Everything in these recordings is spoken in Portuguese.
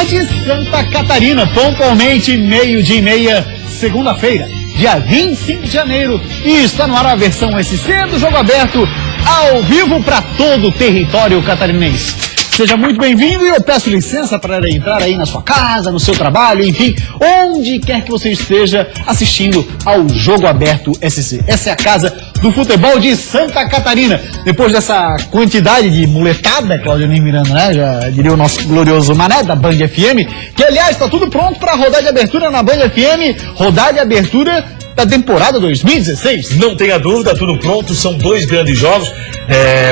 Tarde, Santa Catarina, pontualmente 12:30, segunda-feira, dia 25 de janeiro. E está no ar a versão SC do Jogo Aberto, ao vivo para todo o território catarinense. Seja muito bem-vindo e eu peço licença para entrar aí na sua casa, no seu trabalho, enfim, onde quer que você esteja assistindo ao Jogo Aberto SC. Essa é a casa do futebol de Santa Catarina. Depois dessa quantidade de muletada, Claudio Miranda, né? Já diria o nosso glorioso Mané da Band FM, que aliás está tudo pronto para rodar de abertura na Band FM, rodar de abertura da temporada 2016. Não tenha dúvida, tudo pronto, são dois grandes jogos.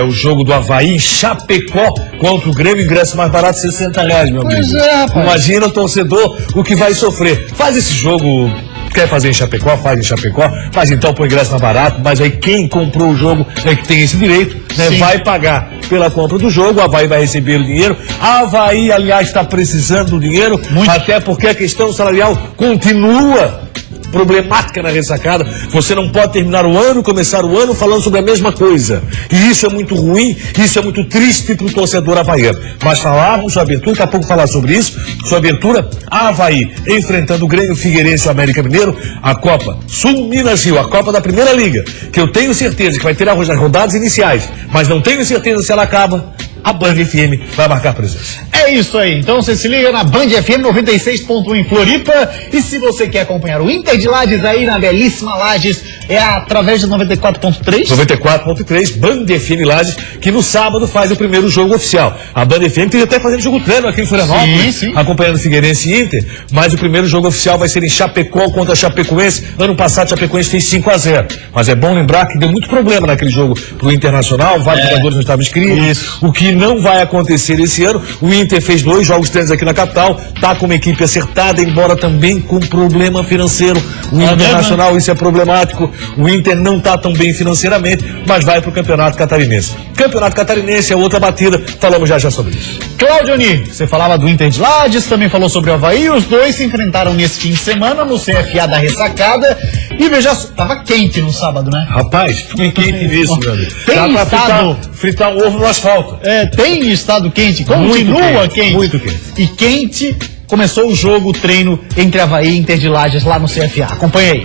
O jogo do Avaí em Chapecó contra o Grêmio, ingresso mais barato, R$60, meu amigo. Pois é, rapaz. Imagina o torcedor o que vai sofrer. Faz esse jogo, quer fazer em Chapecó, faz em Chapecó, mas então põe ingresso mais barato, mas aí quem comprou o jogo é que tem esse direito, né, vai pagar pela compra do jogo, o Avaí vai receber o dinheiro. A Avaí, aliás, está precisando do dinheiro, até porque a questão salarial continua problemática na ressacada. Você não pode terminar o ano, começar o ano falando sobre a mesma coisa. E isso é muito ruim, isso é muito triste para o torcedor havaiano. Mas falávamos sua abertura, daqui a pouco falar sobre isso. Sua abertura, a Avaí enfrentando o Grêmio, Figueirense e o América Mineiro, a Copa Sul Minas Rio, a Copa da Primeira Liga, que eu tenho certeza que vai ter as rodadas iniciais, mas não tenho certeza se ela acaba. A Band FM vai marcar presença. É isso aí, então você se liga na Band FM 96.1 em Floripa, e se você quer acompanhar o Inter de Lages aí na belíssima Lages, é através de 94.3? 94.3, Band FM Lages, que no sábado faz o primeiro jogo oficial. A Band FM tem até fazendo jogo treino aqui em Florianópolis, sim. acompanhando Figueirense e Inter, mas o primeiro jogo oficial vai ser em Chapecó contra a Chapecoense. Ano passado a Chapecoense fez 5-0, mas é bom lembrar que deu muito problema naquele jogo pro Internacional, vários jogadores não estavam inscritos, o que não vai acontecer esse ano. O Inter fez 2 jogos treinos aqui na capital, tá com uma equipe acertada, embora também com problema financeiro. O Internacional, isso é problemático. O Inter não tá tão bem financeiramente, mas vai pro Campeonato Catarinense. Campeonato Catarinense é outra batida, falamos já sobre isso. Cláudio Oni, você falava do Inter de Lages, também falou sobre o Avaí, os dois se enfrentaram nesse fim de semana no CFA da Ressacada, e veja, tava quente no sábado, né? Rapaz, foi quente nisso, meu amigo. Tem estado... fritar o ovo no asfalto. Tem estado quente, continua quente. Muito quente. E quente, começou o jogo, o treino entre Avaí e Inter de Lages lá no CFA. Acompanha aí.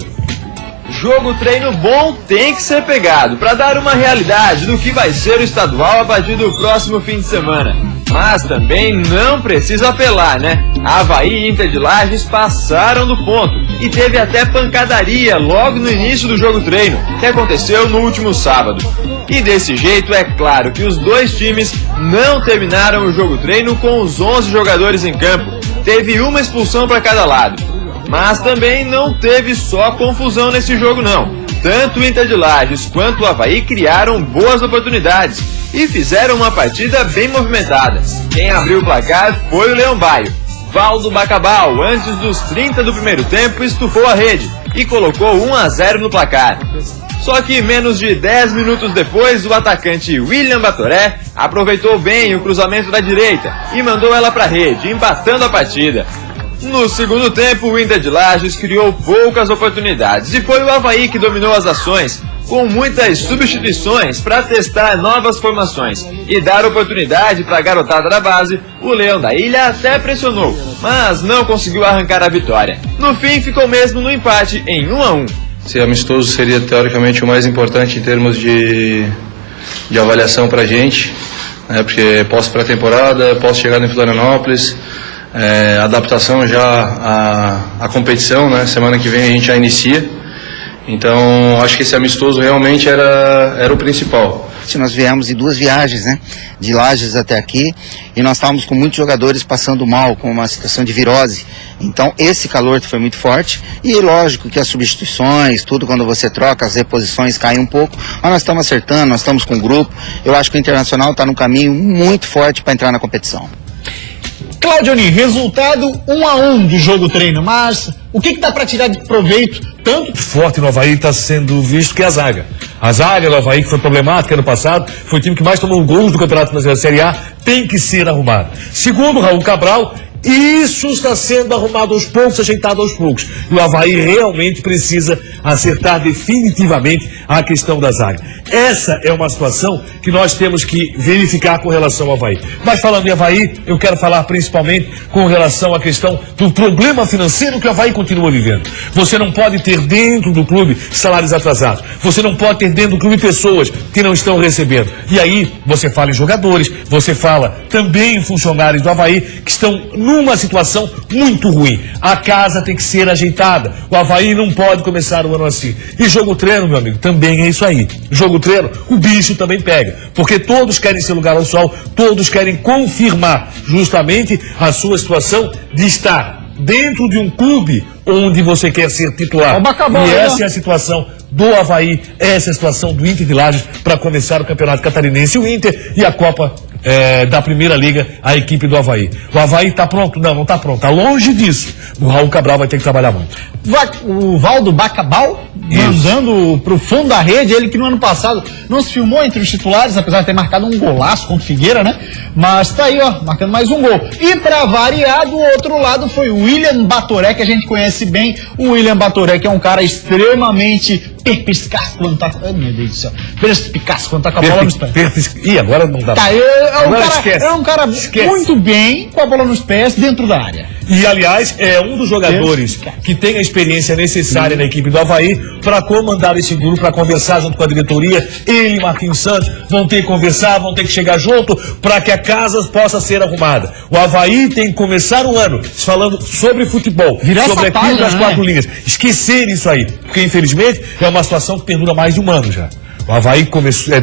Jogo treino bom tem que ser pegado para dar uma realidade do que vai ser o estadual a partir do próximo fim de semana. Mas também não precisa apelar, né? Avaí e Inter de Lages passaram do ponto e teve até pancadaria logo no início do jogo treino, que aconteceu no último sábado. E desse jeito é claro que os dois times não terminaram o jogo treino com os 11 jogadores em campo. Teve uma expulsão para cada lado. Mas também não teve só confusão nesse jogo não. Tanto o Inter de Lages quanto o Avaí criaram boas oportunidades e fizeram uma partida bem movimentada. Quem abriu o placar foi o Leão Baio. Valdo Bacabal, antes dos 30 do primeiro tempo, estufou a rede e colocou 1-0 no placar. Só que menos de 10 minutos depois, o atacante William Batoré aproveitou bem o cruzamento da direita e mandou ela para a rede, empatando a partida. No segundo tempo, o Inter de Lages criou poucas oportunidades e foi o Avaí que dominou as ações, com muitas substituições para testar novas formações e dar oportunidade para a garotada da base. O Leão da Ilha até pressionou, mas não conseguiu arrancar a vitória. No fim, ficou mesmo no empate em 1-1. Esse amistoso seria teoricamente o mais importante em termos de avaliação para a gente, né, porque pós-pré-temporada, pós-chegada em Florianópolis, adaptação já à competição, né? Semana que vem a gente já inicia, então acho que esse amistoso realmente era o principal. Nós viemos em 2 viagens, né, de Lages até aqui, e nós estávamos com muitos jogadores passando mal, com uma situação de virose. Então esse calor foi muito forte, e lógico que as substituições, tudo quando você troca, as reposições caem um pouco, mas nós estamos acertando, nós estamos com o grupo. Eu acho que o Internacional está num caminho muito forte para entrar na competição. Claudio Oni, resultado 1-1 do jogo treino, mas o que dá para tirar de proveito tanto? Forte no Avaí está sendo visto que é a zaga. A zaga do Avaí, que foi problemática ano passado, foi o time que mais tomou gols do Campeonato Brasileiro da Série A, tem que ser arrumado. Segundo Raul Cabral, Isso está sendo arrumado aos poucos, ajeitado aos poucos. E o Avaí realmente precisa acertar definitivamente a questão da zaga. Essa é uma situação que nós temos que verificar com relação ao Avaí. Mas falando em Avaí, eu quero falar principalmente com relação à questão do problema financeiro que o Avaí continua vivendo. Você não pode ter dentro do clube salários atrasados. Você não pode ter dentro do clube pessoas que não estão recebendo. E aí, você fala em jogadores, você fala também em funcionários do Avaí que estão numa situação muito ruim. A casa tem que ser ajeitada. O Avaí não pode começar o ano assim. E jogo treino, meu amigo, também é isso aí. Jogo treino, o bicho também pega. Porque todos querem ser lugar ao sol, todos querem confirmar justamente a sua situação de estar dentro de um clube onde você quer ser titular. E essa é a situação do Avaí, essa é a situação do Inter de Lages para começar o Campeonato Catarinense, o Inter e a Copa da Primeira Liga, a equipe do Avaí. O Avaí está pronto? Não está pronto. Está longe disso. O Raul Cabral vai ter que trabalhar muito. O Valdo Bacabal mandando pro fundo da rede, ele que no ano passado não se filmou entre os titulares, apesar de ter marcado um golaço contra o Figueira, né? Mas tá aí, ó, marcando mais um gol. E pra variar, do outro lado foi o William Batoré, que a gente conhece bem. O William Batoré, que é um cara extremamente perspicaz quando tá... Ai, meu Deus do céu. Perspicaz quando tá com a bola nos pés. Ih, agora não dá. Tá, é um cara muito bem com a bola nos pés dentro da área. E, aliás, é um dos jogadores que tem a experiência necessária na equipe do Avaí para comandar esse grupo, para conversar junto com a diretoria. Ele e Marquinhos Santos vão ter que conversar, vão ter que chegar junto para que a casa possa ser arrumada. O Avaí tem que começar o ano falando sobre futebol, sobre aquilo das quatro linhas. Esquecer isso aí, porque, infelizmente, é uma situação que perdura mais de um ano já. O Avaí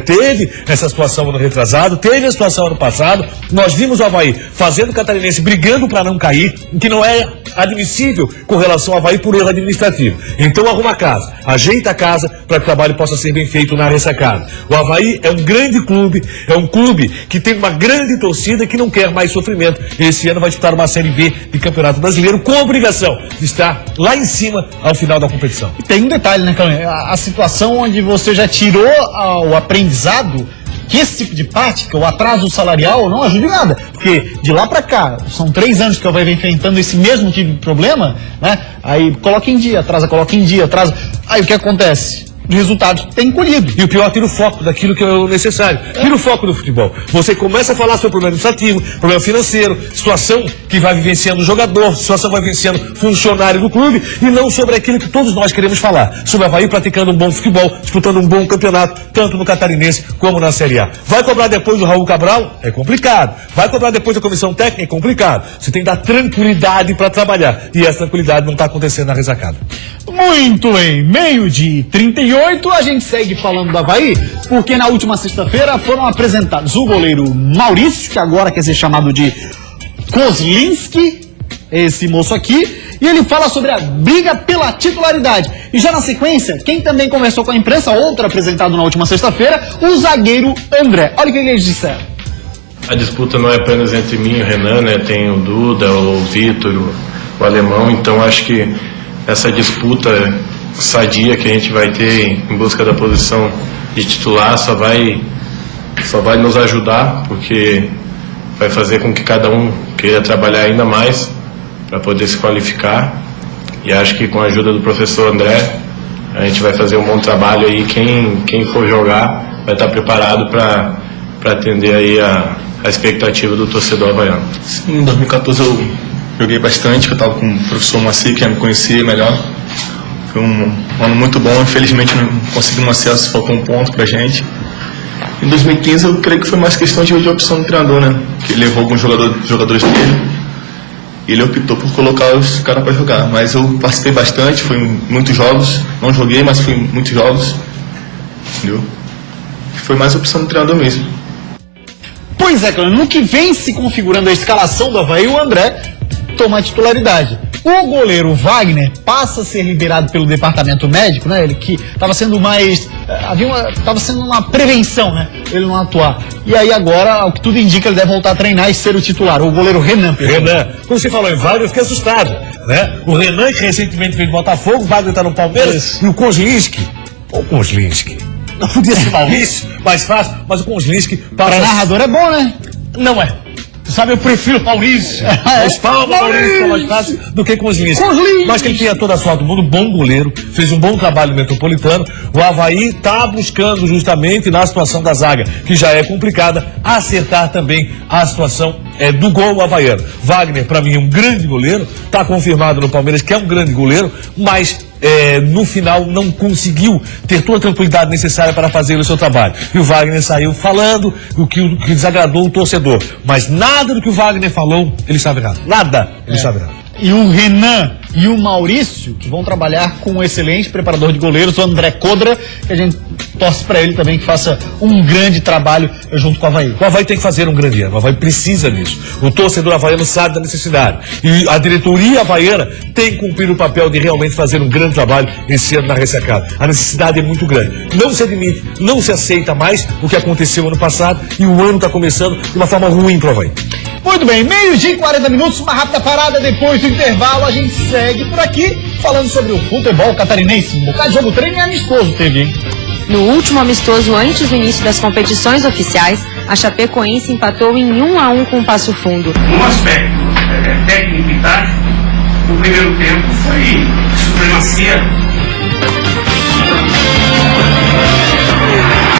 teve essa situação ano retrasado, teve a situação ano passado. Nós vimos o Avaí fazendo o Catarinense brigando para não cair, o que não é admissível com relação ao Avaí por erro administrativo. Então arruma a casa, ajeita a casa para que o trabalho possa ser bem feito na ressacada. O Avaí é um grande clube, é um clube que tem uma grande torcida que não quer mais sofrimento. Esse ano vai disputar uma Série B de Campeonato Brasileiro com a obrigação de estar lá em cima ao final da competição. E tem um detalhe, né, Cauê? A situação onde você já tirou o aprendizado, que esse tipo de prática, o atraso salarial, não ajuda em nada. Porque de lá pra cá, são 3 anos que eu vou enfrentando esse mesmo tipo de problema, né? Aí coloca em dia, atrasa, coloca em dia, atrasa. Aí o que acontece? Os resultados têm colhido. E o pior, tira o foco daquilo que é o necessário. Tira o foco do futebol. Você começa a falar sobre problema administrativo, problema financeiro, situação que vai vivenciando o jogador, situação que vai vivenciando funcionário do clube, e não sobre aquilo que todos nós queremos falar. Sobre o Avaí praticando um bom futebol, disputando um bom campeonato, tanto no Catarinense como na Série A. Vai cobrar depois do Raul Cabral? É complicado. Vai cobrar depois da comissão técnica? É complicado. Você tem que dar tranquilidade para trabalhar. E essa tranquilidade não está acontecendo na ressacada. Muito bem, 12h38, a gente segue falando do Avaí, porque na última sexta-feira foram apresentados o goleiro Maurício, que agora quer ser chamado de Kozlinski, esse moço aqui, e ele fala sobre a briga pela titularidade. E já na sequência, quem também conversou com a imprensa, outro apresentado na última sexta-feira, o zagueiro André. Olha o que eles disseram. A disputa não é apenas entre mim e o Renan, né? Tem o Duda, o Vitor, o Alemão, então acho que essa disputa sadia que a gente vai ter em busca da posição de titular só vai nos ajudar, porque vai fazer com que cada um queira trabalhar ainda mais para poder se qualificar, e acho que com a ajuda do professor André a gente vai fazer um bom trabalho aí. Quem for jogar vai estar preparado para atender aí a expectativa do torcedor havaiano. Sim, em 2014 eu joguei bastante, eu estava com o professor Moacir, que já me conhecia melhor. Foi um ano muito bom, infelizmente não conseguimos acesso, faltou um ponto pra gente. Em 2015 eu creio que foi mais questão de opção do treinador, né? Que ele levou alguns jogadores dele e ele optou por colocar os caras para jogar. Mas eu participei bastante, fui em muitos jogos, não joguei, mas fui em muitos jogos, entendeu? Foi mais opção do treinador mesmo. Pois é, no que vem se configurando a escalação do Avaí, o André toma a titularidade. O goleiro Wagner passa a ser liberado pelo departamento médico, né? Ele que estava sendo mais... estava sendo uma prevenção, né? Ele não atuar. E aí agora, ao que tudo indica, ele deve voltar a treinar e ser o titular. O goleiro Renan. Quando você falou em Wagner, eu fiquei assustado, né? O Renan, que recentemente veio do Botafogo, o Wagner está no Palmeiras, e o Kozlinski. O Kozlinski. Não podia ser Maurício, mais fácil, mas o Kozlinski passa... Para narrador é bom, né? Não é. Sabe, eu prefiro Maurício. Mas palma, Maurício, é mais fácil do que com os linhas. Mas que ele tenha toda a sorte do mundo, bom goleiro, fez um bom trabalho no Metropolitano. O Avaí está buscando justamente na situação da zaga, que já é complicada, acertar também a situação do gol havaiano. Wagner, para mim, é um grande goleiro, está confirmado no Palmeiras que é um grande goleiro, mas no final não conseguiu ter toda a tranquilidade necessária para fazer o seu trabalho. E o Wagner saiu falando o que desagradou o torcedor. Mas nada do que o Wagner falou, ele estava errado. Nada, ele estava errado. E o Renan e o Maurício, que vão trabalhar com um excelente preparador de goleiros, o André Codra, que a gente torce para ele também que faça um grande trabalho junto com o Avaí. O Avaí tem que fazer um grande ano, o Avaí precisa disso. O torcedor havaiano sabe da necessidade. E a diretoria havaiana tem que cumprir o papel de realmente fazer um grande trabalho esse ano na ressacada. A necessidade é muito grande. Não se admite, não se aceita mais o que aconteceu ano passado e o ano está começando de uma forma ruim para o Avaí. Muito bem, 12h e 40 minutos, uma rápida parada, depois do intervalo a gente segue por aqui falando sobre o futebol catarinense. Um bocado de jogo treino e amistoso teve, hein? No último amistoso antes do início das competições oficiais, a Chapecoense empatou em 1-1 com o Passo Fundo. No aspecto técnico e tático, o primeiro tempo foi supremacia.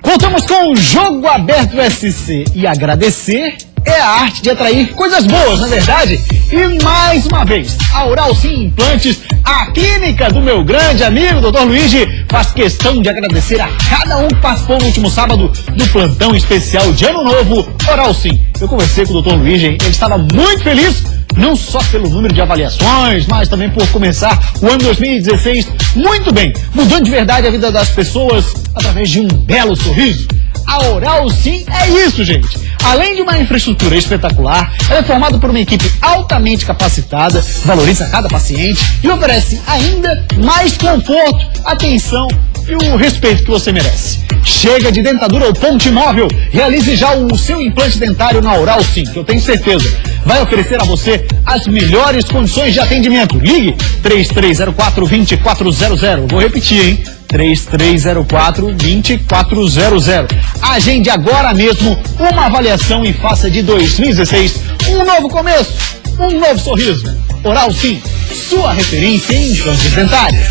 Voltamos com o Jogo Aberto SC e agradecer é a arte de atrair coisas boas, na verdade. E mais uma vez, a Oral Sim Implantes, a clínica do meu grande amigo Dr. Luigi, faz questão de agradecer a cada um que participou no último sábado do plantão especial de Ano Novo Oral Sim. Eu conversei com o Dr. Luigi, ele estava muito feliz, não só pelo número de avaliações, mas também por começar o ano 2016 muito bem, mudando de verdade a vida das pessoas através de um belo sorriso. A Oral Sim é isso, gente. Além de uma infraestrutura espetacular, ela é formada por uma equipe altamente capacitada, valoriza cada paciente e oferece ainda mais conforto, atenção e o respeito que você merece. Chega de dentadura ou ponte móvel, realize já o seu implante dentário na Oral Sim, que eu tenho certeza vai oferecer a você as melhores condições de atendimento. Ligue 3304-2400. Vou repetir, hein? 3304-2400. Agende agora mesmo uma avaliação e faça de 2016 um novo começo, um novo sorriso. Oral Sim, sua referência em implantes dentários.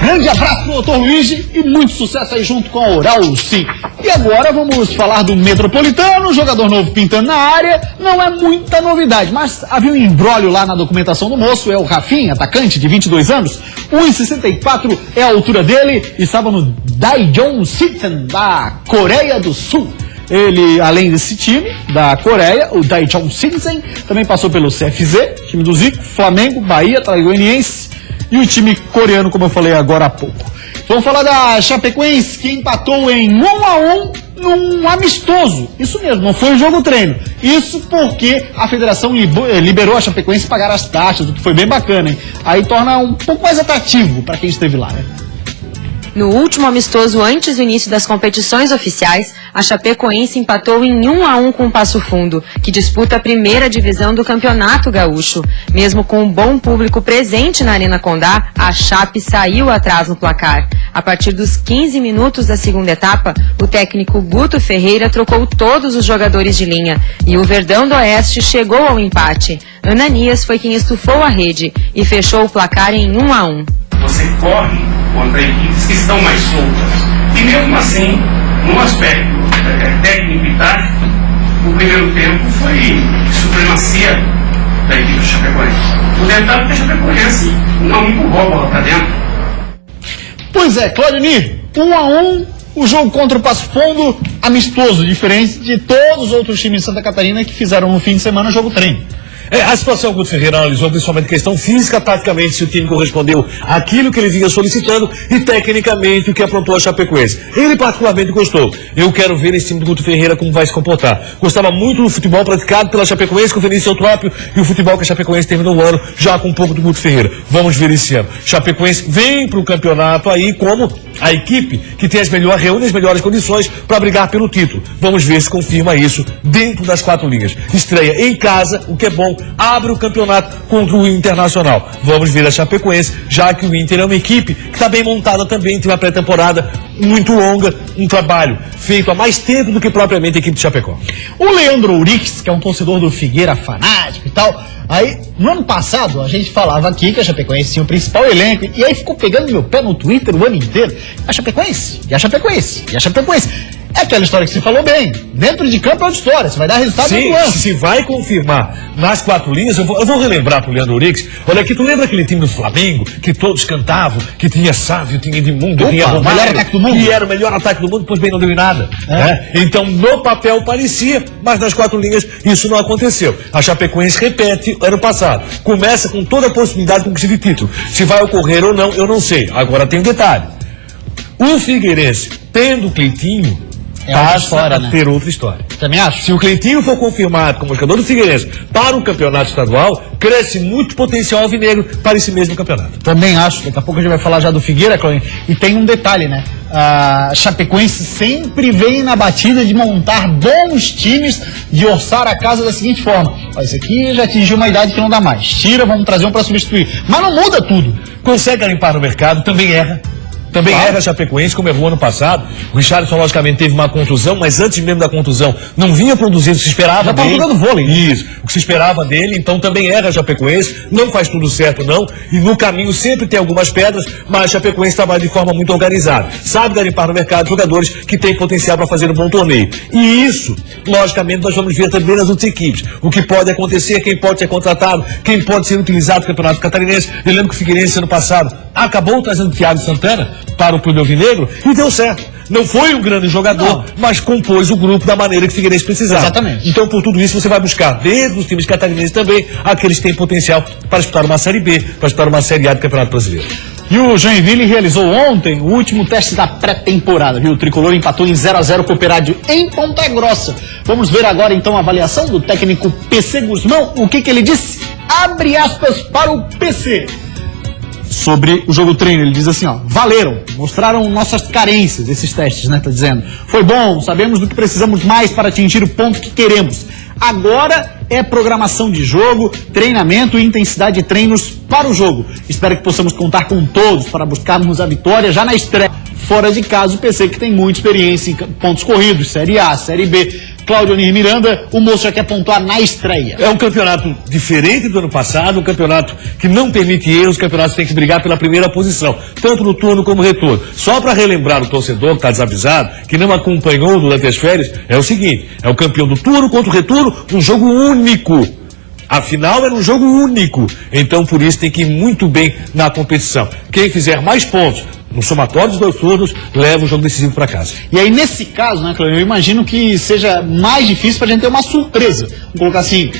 Grande abraço pro Dr. Luigi e muito sucesso aí junto com a Oral Sim. E agora vamos falar do Metropolitano, jogador novo pintando na área. Não é muita novidade, mas havia um imbróglio lá na documentação do moço. É o Rafinha, atacante de 22 anos, 1,64 é a altura dele e estava no Daejeon Sitsan da Coreia do Sul. Ele, além desse time da Coreia, o Daejeon Sitsan, também passou pelo CFZ, time do Zico, Flamengo, Bahia, Atlético Goianiense e o time coreano, como eu falei agora há pouco. Vamos falar da Chapecoense, que empatou em 1-1 num amistoso. Isso mesmo, não foi um jogo treino. Isso porque a federação liberou a Chapecoense pagar as taxas, o que foi bem bacana, hein? Aí torna um pouco mais atrativo para quem esteve lá, né? No último amistoso antes do início das competições oficiais, a Chapecoense empatou em 1-1 com o Passo Fundo, que disputa a primeira divisão do Campeonato Gaúcho. Mesmo com um bom público presente na Arena Condá, a Chape saiu atrás no placar. A partir dos 15 minutos da segunda etapa, o técnico Guto Ferreira trocou todos os jogadores de linha e o Verdão do Oeste chegou ao empate. Ananias foi quem estufou a rede e fechou o placar em 1-1. Você corre contra equipes que estão mais soltas. E mesmo assim, no aspecto técnico e tático, o primeiro tempo foi supremacia da equipe do Chapecoense. O detalhe é que a Chapecoense não empurrou a bola para dentro. Pois é, Claudinir, 1-1, o jogo contra o Passo Fundo, amistoso, diferente de todos os outros times de Santa Catarina que fizeram no fim de semana jogo treino. A situação que o Guto Ferreira analisou, principalmente questão física, taticamente, se o time correspondeu àquilo que ele vinha solicitando e tecnicamente o que aprontou a Chapecoense. Ele particularmente gostou. Eu quero ver esse time do Guto Ferreira como vai se comportar. Gostava muito do futebol praticado pela Chapecoense com o Vinícius Eutrópio e o futebol que a Chapecoense terminou o ano já com um pouco do Guto Ferreira. Vamos ver esse ano. Chapecoense vem para o campeonato aí como a equipe que tem reúne as melhores condições para brigar pelo título. Vamos ver se confirma isso dentro das 4 linhas. Estreia em casa, o que é bom, abre o campeonato contra o Internacional. Vamos ver a Chapecoense, já que o Inter é uma equipe que está bem montada também, tem uma pré-temporada muito longa, um trabalho feito há mais tempo do que propriamente a equipe de Chapecó. O Leandro Urix, que é um torcedor do Figueira fanático e tal, aí no ano passado a gente falava aqui que a Chapecoense tinha o principal elenco, e aí ficou pegando meu pé no Twitter o ano inteiro. A Chapecoense, e a Chapecoense, e a Chapecoense. É aquela história que você falou bem, dentro de campo é outra história, você vai dar resultado no ano. Se vai confirmar nas 4 linhas, eu vou relembrar pro Leandro Urix. Olha aqui, tu lembra aquele time do Flamengo, que todos cantavam, que tinha Sávio, tinha Edmundo, tinha Romário, melhor ataque do mundo. que era o melhor ataque do mundo, pois bem, não deu em nada. Né? Então, no papel parecia, mas nas 4 linhas isso não aconteceu. A Chapecoense repete ano passado. Começa com toda a possibilidade de conquistar título. Se vai ocorrer ou não, eu não sei. Agora tem um detalhe. O Figueirense, tendo o Cleitinho, passa a ter outra história. Também acho. Se o Cleitinho for confirmado como jogador do Figueirense para o campeonato estadual, cresce muito potencial alvinegro para esse mesmo campeonato. Também acho. Daqui a pouco a gente vai falar já do Figueira, Cláudio. E tem um detalhe, né? A Chapecoense sempre vem na batida de montar bons times, de orçar a casa da seguinte forma: esse aqui já atingiu uma idade que não dá mais. Tira, vamos trazer um para substituir. Mas não muda tudo. Consegue garimpar no mercado, também erra. Também erra a Chapecoense, como errou ano passado. O Richarlison, logicamente, teve uma contusão, mas antes mesmo da contusão, não vinha produzindo o que se esperava dele. Já tá jogando vôlei. Isso, o que se esperava dele, então também erra a Chapecoense, não faz tudo certo não, e no caminho sempre tem algumas pedras, mas a Chapecoense trabalha de forma muito organizada. Sabe garimpar no mercado jogadores que têm potencial para fazer um bom torneio. E isso, logicamente, nós vamos ver também nas outras equipes. O que pode acontecer, quem pode ser contratado, quem pode ser utilizado no Campeonato Catarinense. Eu lembro que o Figueirense, ano passado, acabou trazendo o Thiago Santana para o Clube Alvinegro e deu certo. Não foi um grande jogador, mas compôs o grupo da maneira que o Figueirense precisava. Exatamente. Então, por tudo isso, você vai buscar, dentro dos times catarinenses também, aqueles que têm potencial para disputar uma Série B, para disputar uma Série A do Campeonato Brasileiro. E o Joinville realizou ontem o último teste da pré-temporada, viu? O Tricolor empatou em 0-0 com o Operário em Ponta Grossa. Vamos ver agora, então, a avaliação do técnico PC Guzmão. O que ele disse? Abre aspas para o PC. Sobre o jogo treino, ele diz assim, ó: valeram, mostraram nossas carências, esses testes, né, tá dizendo. Foi bom, sabemos do que precisamos mais para atingir o ponto que queremos. Agora é programação de jogo, treinamento e intensidade de treinos para o jogo. Espero que possamos contar com todos para buscarmos a vitória já na estreia. Fora de casa, o PC que tem muita experiência em pontos corridos, Série A, Série B. Cláudio Onir Miranda, o moço já quer pontuar na estreia. É um campeonato diferente do ano passado, um campeonato que não permite erros, campeonato que tem que brigar pela primeira posição, tanto no turno como no retorno. Só para relembrar o torcedor que está desavisado, que não acompanhou durante as férias, é o seguinte: é o campeão do turno contra o retorno, um jogo único. Afinal, era um jogo único. Então, por isso, tem que ir muito bem na competição. Quem fizer mais pontos no somatório dos 2 turnos, leva o jogo decisivo para casa. E aí, nesse caso, né, Cláudio, eu imagino que seja mais difícil para a gente ter uma surpresa. Vamos colocar assim,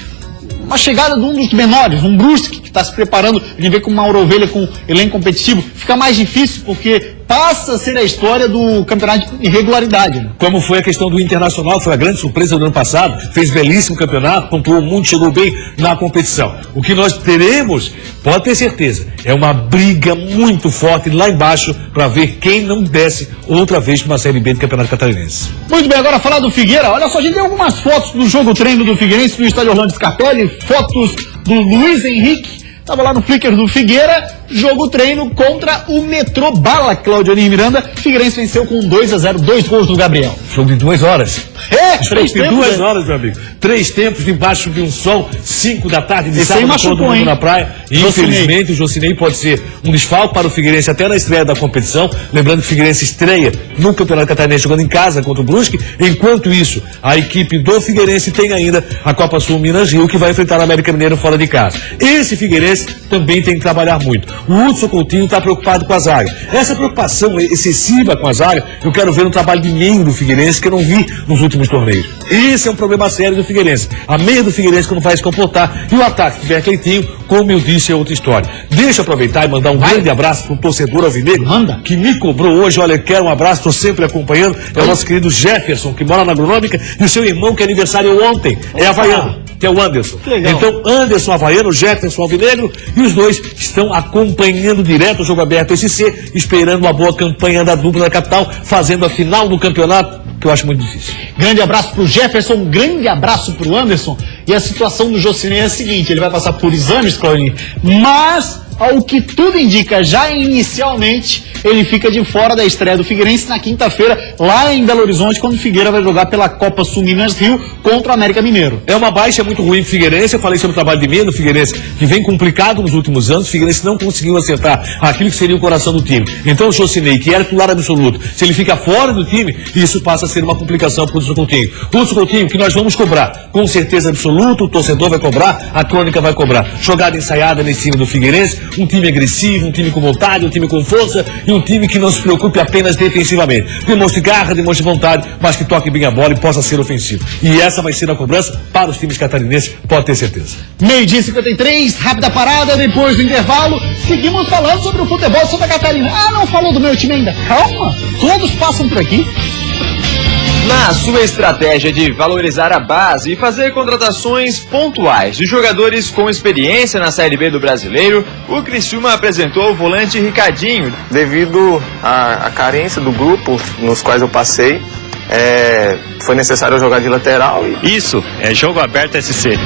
uma chegada de um dos menores, um Brusque, que está se preparando, a gente vê com uma Ovelha com elenco competitivo, fica mais difícil porque passa a ser a história do campeonato de irregularidade. Né? Como foi a questão do Internacional, foi a grande surpresa do ano passado, fez belíssimo campeonato, pontuou muito, chegou bem na competição. O que nós teremos, pode ter certeza, é uma briga muito forte lá embaixo para ver quem não desce outra vez para uma Série B do Campeonato Catarinense. Muito bem, agora falar do Figueira. Olha só, a gente tem algumas fotos do jogo treino do Figueirense no estádio Orlando Scarpelli, fotos do Luiz Henrique. Estava lá no Flickr do Figueira, jogo treino contra o Metrô Bala, Cláudio Onir Miranda. Figueirense venceu com 2-0, 2 gols do Gabriel. Jogo de 2 horas. É, jogo de 2 horas, meu amigo. 3 tempos debaixo de um sol, 5 da tarde de sábado, machucou, todo mundo hein? Na praia. Infelizmente, o Jocinei pode ser um desfalque para o Figueirense até na estreia da competição. Lembrando que o Figueirense estreia no Campeonato Catarinense jogando em casa contra o Brusque. Enquanto isso, a equipe do Figueirense tem ainda a Copa Sul Minas Rio, que vai enfrentar a América Mineiro fora de casa. Esse Figueirense também tem que trabalhar muito. O Hudson Coutinho está preocupado com a zaga. Essa preocupação excessiva com a zaga, eu quero ver no trabalho de meio do Figueirense, que eu não vi nos últimos torneios. Esse é um problema sério do Figueirense. A meia do Figueirense que não vai se comportar. E o ataque, se tiver Cleitinho, como eu disse, é outra história. Deixa eu aproveitar e mandar um grande abraço para o torcedor alvinegro, que me cobrou hoje. Olha, quero um abraço, estou sempre acompanhando. É o nosso querido Jefferson, que mora na Agronômica, e o seu irmão, que é aniversário ontem, é havaiano, que é o Anderson. Então, Anderson havaiano, Jefferson alvinegro, e os dois estão acompanhando acompanhando direto o Jogo Aberto SC, esperando uma boa campanha da dupla da capital, fazendo a final do campeonato, que eu acho muito difícil. Grande abraço pro Jefferson, um grande abraço pro Anderson. E a situação do Jocinei é a seguinte, ele vai passar por exames, Claudinho, mas, ao que tudo indica, já inicialmente, ele fica de fora da estreia do Figueirense na quinta-feira, lá em Belo Horizonte, quando o Figueira vai jogar pela Copa Sul Minas Rio contra o América Mineiro. É uma baixa muito ruim pro Figueirense. Eu falei sobre o trabalho de meia do Figueirense, que vem complicado nos últimos anos. O Figueirense não conseguiu acertar aquilo que seria o coração do time. Então o Jocinei, que era titular absoluto, se ele fica fora do time, isso passa a ser uma complicação pro Hudson Coutinho. Hudson Coutinho, que nós vamos cobrar, com certeza absoluta, o torcedor vai cobrar, a crônica vai cobrar. Jogada ensaiada nesse time do Figueirense, um time agressivo, um time com vontade, um time com força e um time que não se preocupe apenas defensivamente. Demonstre garra, demonstre vontade, mas que toque bem a bola e possa ser ofensivo. E essa vai ser a cobrança para os times catarinenses, pode ter certeza. 12h53, rápida parada, depois do intervalo, seguimos falando sobre o futebol de Santa Catarina. Ah, não falou do meu time ainda? Calma, todos passam por aqui. Na sua estratégia de valorizar a base e fazer contratações pontuais de jogadores com experiência na Série B do Brasileiro, o Criciúma apresentou o volante Ricardinho. Devido à carência do grupo nos quais eu passei, foi necessário jogar de lateral. Isso, é Jogo Aberto SC.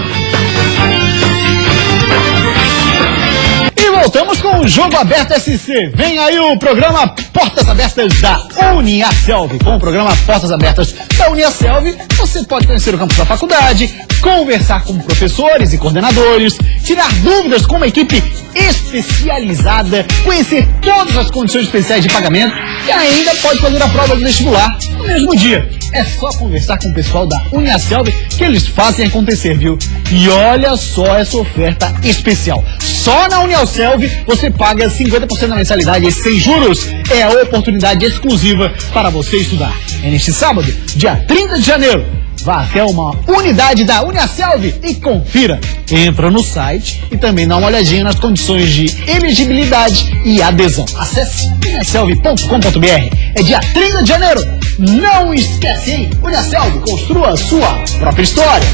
Voltamos com o Jogo Aberto SC. Vem aí o programa Portas Abertas da Uniaselv. Com o programa Portas Abertas da Uniaselv, você pode conhecer o campus da faculdade, conversar com professores e coordenadores, tirar dúvidas com uma equipe especializada, conhecer todas as condições especiais de pagamento e ainda pode fazer a prova do vestibular no mesmo dia. É só conversar com o pessoal da Uniaselv que eles fazem acontecer, viu? E olha só essa oferta especial. Só na Uniaselv você paga 50% da mensalidade e sem juros. É a oportunidade exclusiva para você estudar. É neste sábado, dia 30 de janeiro. Vá até uma unidade da Uniaselv e confira. Entra no site e também dá uma olhadinha nas condições de elegibilidade e adesão. Acesse uniaselv.com.br. É dia 30 de janeiro. Não esquece, hein? Uniaselv, construa a sua própria história.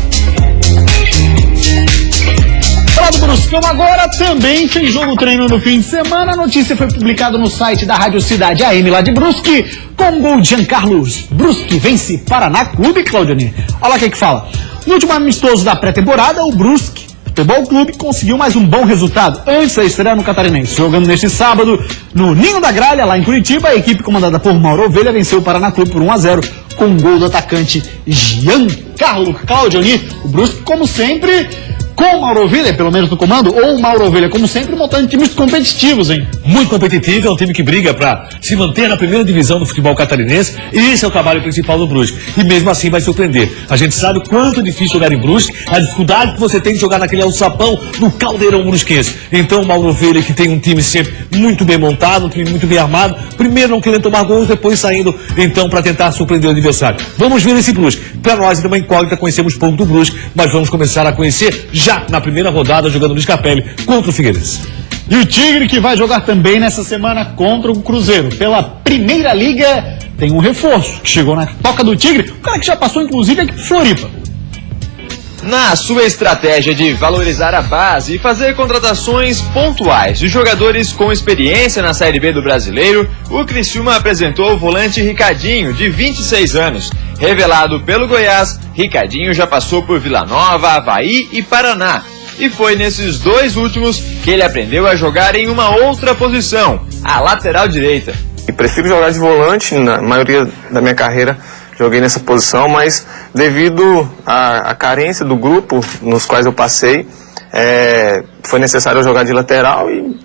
Falar do Bruscão agora, também fez jogo treino no fim de semana. A notícia foi publicada no site da Rádio Cidade AM lá de Brusque, com gol de Giancarlo. Brusque vence Paraná Clube, Claudionir. Olha lá o que fala. No último amistoso da pré-temporada, o Brusque Futebol Clube conseguiu mais um bom resultado antes da estreia no Catarinense. Jogando neste sábado no Ninho da Gralha, lá em Curitiba, a equipe comandada por Mauro Ovelha venceu o Paraná Clube por 1-0 com um gol do atacante Giancarlo. Claudionir, o Brusque, como sempre, com o Mauro Ovelha, pelo menos no comando, ou o Mauro Ovelha, como sempre, montando times competitivos, hein? Muito competitivo, é um time que briga para se manter na primeira divisão do futebol catarinense, e esse é o trabalho principal do Brusque. E mesmo assim vai surpreender. A gente sabe o quanto é difícil jogar em Brusque, a dificuldade que você tem de jogar naquele alçapão no caldeirão brusquense. Então o Mauro Ovelha, que tem um time sempre muito bem montado, um time muito bem armado, primeiro não querendo tomar gols, depois saindo então para tentar surpreender o adversário. Vamos ver esse Brusque. Para nós ainda é uma incógnita, conhecemos pouco do Brusque, mas vamos começar a conhecer já na primeira rodada, jogando no Scarpelli contra o Figueirense. E o Tigre, que vai jogar também nessa semana contra o Cruzeiro. Pela Primeira Liga, tem um reforço que chegou na toca do Tigre, um cara que já passou inclusive aqui pro Floripa. Na sua estratégia de valorizar a base e fazer contratações pontuais de jogadores com experiência na Série B do Brasileiro, o Criciúma apresentou o volante Ricardinho, de 26 anos. Revelado pelo Goiás, Ricardinho já passou por Vila Nova, Avaí e Paraná. E foi nesses dois últimos que ele aprendeu a jogar em uma outra posição, a lateral direita. E prefiro jogar de volante, na maioria da minha carreira joguei nessa posição, mas devido à carência do grupo nos quais eu passei, foi necessário jogar de lateral e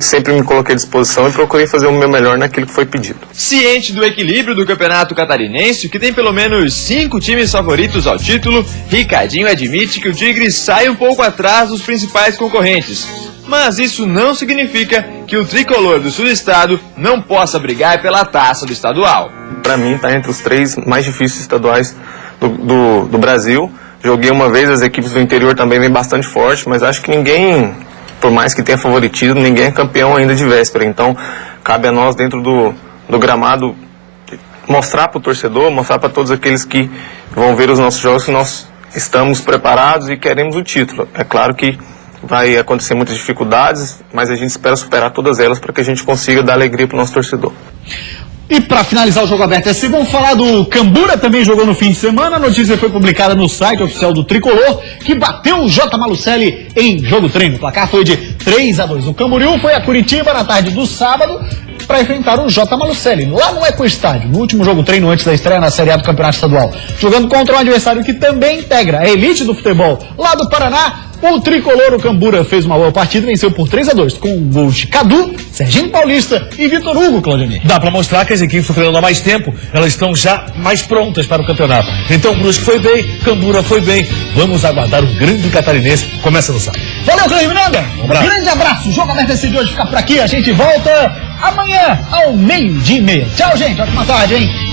sempre me coloquei à disposição e procurei fazer o meu melhor naquilo que foi pedido. Ciente do equilíbrio do campeonato catarinense, que tem pelo menos 5 times favoritos ao título, Ricardinho admite que o Tigre sai um pouco atrás dos principais concorrentes. Mas isso não significa que o tricolor do sul-estado não possa brigar pela taça do estadual. Para mim está entre os 3 mais difíceis estaduais do Brasil. Joguei uma vez, as equipes do interior também vêm bastante forte, mas acho que ninguém, por mais que tenha favoritismo, ninguém é campeão ainda de véspera. Então cabe a nós, dentro do gramado, mostrar para o torcedor, mostrar para todos aqueles que vão ver os nossos jogos que nós estamos preparados e queremos o título. É claro que vai acontecer muitas dificuldades, mas a gente espera superar todas elas para que a gente consiga dar alegria para o nosso torcedor. E para finalizar o Jogo Aberto SC, vamos falar do Cambura, também jogou no fim de semana. A notícia foi publicada no site oficial do Tricolor, que bateu o J. Malucelli em jogo treino. O placar foi de 3-2. O Camboriú foi a Curitiba na tarde do sábado para enfrentar o J. Malucelli, lá no Ecoestádio, no último jogo treino antes da estreia na Série A do Campeonato Estadual. Jogando contra um adversário que também integra a elite do futebol lá do Paraná. O tricolor, o Cambura, fez uma boa partida e venceu por 3-2, com gols de Cadu, Serginho Paulista e Vitor Hugo, Claudionir. Dá para mostrar que as equipes estão treinando há mais tempo, elas estão já mais prontas para o campeonato. Então o Brusque foi bem, Cambura foi bem. Vamos aguardar um grande catarinense. Começa no sábado. Valeu, Cleide Miranda. Um grande abraço. O Jogo Aberto SC de hoje fica por aqui. A gente volta amanhã ao 12:30. Tchau, gente. Ótima tarde, hein?